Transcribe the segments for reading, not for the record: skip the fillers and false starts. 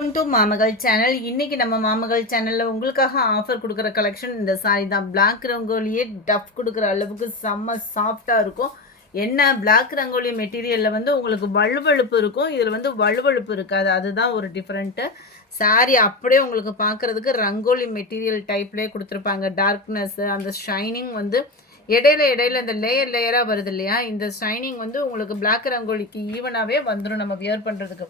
Welcome to மாமகள் channel. இன்னைக்கு நம்ம மாமகள் சேனல்ல உங்களுக்காக ஆஃபர் கொடுக்குற கலெக்ஷன் இந்த சாரி தான். பிளாக் ரங்கோலியே டஃப் கொடுக்குற அளவுக்கு செம்ம சாஃப்டாக இருக்கும். என்ன பிளாக் ரங்கோலி மெட்டீரியலில் வந்து உங்களுக்கு வழுவழுப்பு இருக்கும், இதில் வந்து வழுவழுப்பு இருக்காது. அதுதான் ஒரு டிஃப்ரெண்ட்டு. சாரி அப்படியே உங்களுக்கு பார்க்குறதுக்கு ரங்கோலி மெட்டீரியல் டைப்லேயே கொடுத்துருப்பாங்க. டார்க்னஸ்ஸு அந்த ஷைனிங் வந்து இடையில இந்த லேயர் லேயராக வருது இல்லையா, இந்த ஷைனிங் வந்து உங்களுக்கு பிளாக் ரங்கோலிக்கு ஈவனாகவே வந்துடும் நம்ம வியர் பண்ணுறதுக்கு.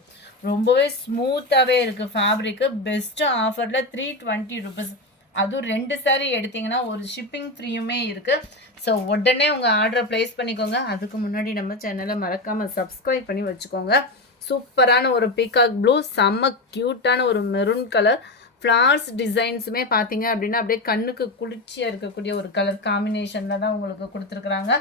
ரொம்பவே ஸ்மூத்தாகவே இருக்குது ஃபேப்ரிக்கு. பெஸ்ட்டு ஆஃபரில் 320 ருபீஸ். அதுவும் 2 சாரீ எடுத்திங்கன்னா ஒரு ஷிப்பிங் ஃப்ரீயுமே இருக்குது. ஸோ உடனே உங்கள் ஆர்டரை ப்ளேஸ் பண்ணிக்கோங்க. அதுக்கு முன்னாடி நம்ம சேனலை மறக்காமல் சப்ஸ்கிரைப் பண்ணி வச்சுக்கோங்க. சூப்பரான ஒரு பீகாக் ப்ளூ, செம்ம க்யூட்டான ஒரு மெரூன் கலர், ஃப்ளார்ஸ் டிசைன்ஸுமே பார்த்தீங்க அப்படின்னா அப்படியே கண்ணுக்கு குளிர்ச்சியாக இருக்கக்கூடிய ஒரு கலர் காம்பினேஷனில் தான் உங்களுக்கு கொடுத்துருக்குறாங்க.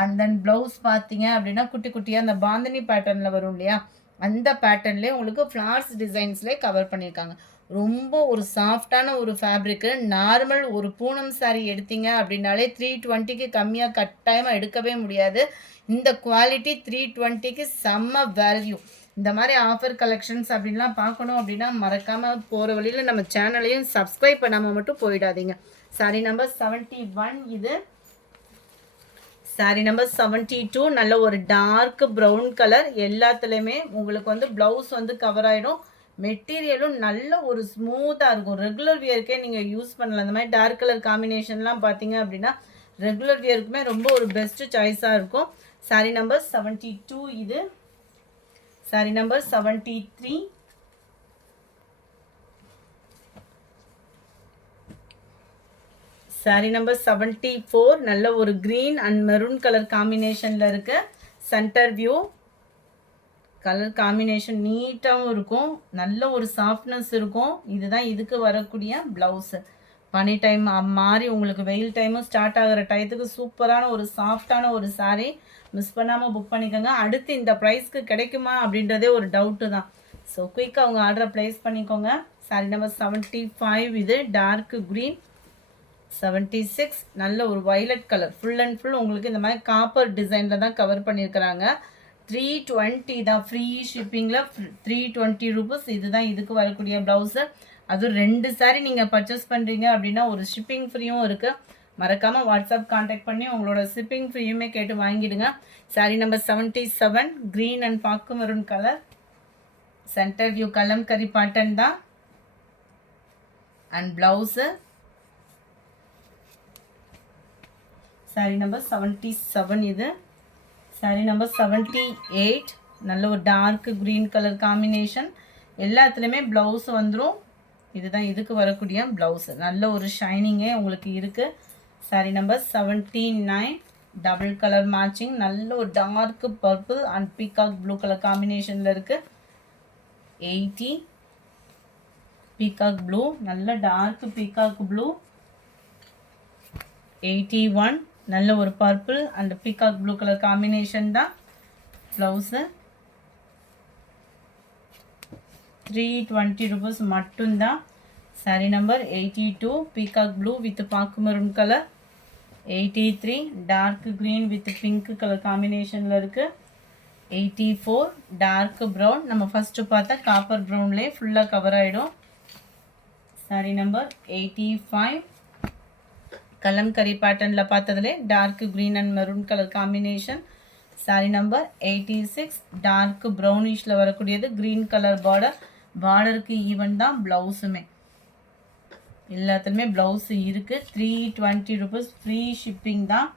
அண்ட் தென் ப்ளவுஸ் பார்த்தீங்க அப்படின்னா குட்டி குட்டியாக அந்த பாந்தினி பேட்டர்னில் வரும் இல்லையா, அந்த பேட்டர்ன்லேயே உங்களுக்கு ஃப்ளார்ஸ் டிசைன்ஸ்லேயே கவர் பண்ணியிருக்காங்க. ரொம்ப ஒரு சாஃப்டான ஒரு ஃபேப்ரிக்கு. நார்மல் ஒரு பூனம் சாரீ எடுத்தீங்க அப்படின்னாலே 320க்கு கம்மியாக கட்டாயமாக எடுக்கவே முடியாது. இந்த குவாலிட்டி 320க்கு செம்ம வேல்யூ. இந்த மாதிரி ஆஃபர் கலெக்ஷன்ஸ் அப்படின்லாம் பார்க்கணும் அப்படின்னா மறக்காமல் போகிற வழியில் நம்ம சேனலையும் சப்ஸ்கிரைப் பண்ணாமல் மட்டும் போயிடாதீங்க. சாரி நம்பர் 71 இது. சாரி நம்பர் 72 நல்ல ஒரு டார்க் ப்ரௌன் கலர். எல்லாத்துலேயுமே உங்களுக்கு வந்து ப்ளவுஸ் வந்து கவர் ஆகிடும். மெட்டீரியலும் நல்ல ஒரு ஸ்மூத்தாக இருக்கும். ரெகுலர் வியருக்கே நீங்கள் யூஸ் பண்ணலாம். இந்த மாதிரி டார்க் கலர் காம்பினேஷன்லாம் பார்த்தீங்க அப்படின்னா ரெகுலர் வியருக்குமே ரொம்ப ஒரு பெஸ்ட்டு சாய்ஸாக இருக்கும். சாரி நம்பர் 72 இது. Sorry number 73. சாரி நம்பர் 74 நல்ல ஒரு க்ரீன் அண்ட் மெரூன் கலர் காம்பினேஷனில் இருக்கு. சென்டர் வியூ கலர் காம்பினேஷன் நீட்டாகவும் இருக்கும். நல்ல ஒரு சாஃப்ட்னஸ் இருக்கும். இதுதான் இதுக்கு வரக்கூடிய ப்ளவுஸு. பனி டைம் மாறி உங்களுக்கு வெயில் டைமும் ஸ்டார்ட் ஆகிற டயத்துக்கு சூப்பரான ஒரு சாஃப்டான ஒரு சாரீ. மிஸ் பண்ணாமல் புக் பண்ணிக்கோங்க. அடுத்து இந்த ப்ரைஸ்க்கு கிடைக்குமா அப்படின்றதே ஒரு டவுட்டு தான். ஸோ குயிக்காக அவங்க ஆர்டரை ப்ளேஸ் பண்ணிக்கோங்க. சாரி நம்பர் 75 இது டார்க் க்ரீன். 76 நல்ல ஒரு violet colour. Full and full உங்களுக்கு இந்த மாதிரி காப்பர் டிசைனில் தான் கவர் பண்ணியிருக்கிறாங்க. 320 தான் ஃப்ரீ ஷிப்பிங்கில். 320 ருபீஸ். இதுதான் இதுக்கு வரக்கூடிய ப்ளவுஸு. அதுவும் 2 சாரீ நீங்கள் பர்ச்சேஸ் பண்ணுறீங்க அப்படின்னா ஒரு ஷிப்பிங் ஃப்ரீயும் இருக்குது. மறக்காமல் வாட்ஸ்அப் கான்டாக்ட் பண்ணி உங்களோட ஷிப்பிங் ஃப்ரீயுமே கேட்டு வாங்கிடுங்க. சாரீ நம்பர் 77 க்ரீன் அண்ட் பாக்கு maroon colour. Centre view kalamkari பாட்டன் தான். And blouse. சாரீ நம்பர் 77 இது. சாரீ நம்பர் 78 நல்ல ஒரு டார்க் க்ரீன் கலர் காம்பினேஷன். எல்லாத்துலேயுமே ப்ளவுஸ் வந்துடும். இதுதான் இதுக்கு வரக்கூடிய ப்ளவுஸு. நல்ல ஒரு ஷைனிங்கே உங்களுக்கு இருக்குது. Sari number 79 double colour matching. நல்ல ஒரு dark purple and peacock blue colour காம்பினேஷனில் இருக்குது. 80 பீகாக் ப்ளூ, நல்ல டார்க் பீகாக் ப்ளூ. 81 நல்ல ஒரு purple and peacock blue colour combination தான் ப்ளவுஸு. 320 ருபீஸ் மட்டும்தான். Sari number 82 peacock blue with பாக்கு maroon colour. 83 dark green with pink colour காம்பினேஷனில் இருக்குது. 84 டார்க் ப்ரௌன். நம்ம ஃபஸ்ட்டு பார்த்தா காப்பர் ப்ரௌன்லேயே ஃபுல்லாக கவர் ஆகிடும். சாரீ நம்பர் 85 கலம்கரி பேட்டர்னில் பார்த்ததுலே dark green and maroon colour combination. Sari number 86 dark ப்ரௌனிஷில் வரக்கூடியது. Green colour border. பார்டருக்கு ஈவன் தான் ப்ளவுஸுமே. எல்லாத்துலேயுமே ப்ளவுஸு இருக்குது. 320 ருபீஸ் ஃப்ரீ ஷிப்பிங் தான்.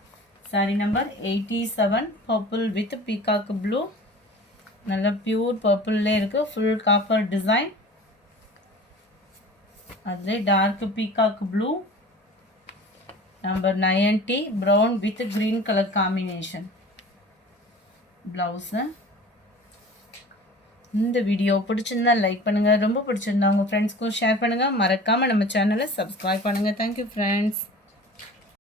Sari number 87 purple with peacock blue. நல்ல பியூர் பர்பிள்லே இருக்குது. Full copper design. அதிலே dark peacock blue. Number 90 brown with green colour combination blouse. இந்த வீடியோ பிடிச்சிருந்தா லைக் பண்ணுங்கள். ரொம்ப பிடிச்சிருந்தா உங்கள் ஃப்ரெண்ட்ஸ்க்கும் ஷேர் பண்ணுங்கள். மறக்காமல் நம்ம சேனலை சப்ஸ்கிரைப் பண்ணுங்கள். Thank you friends.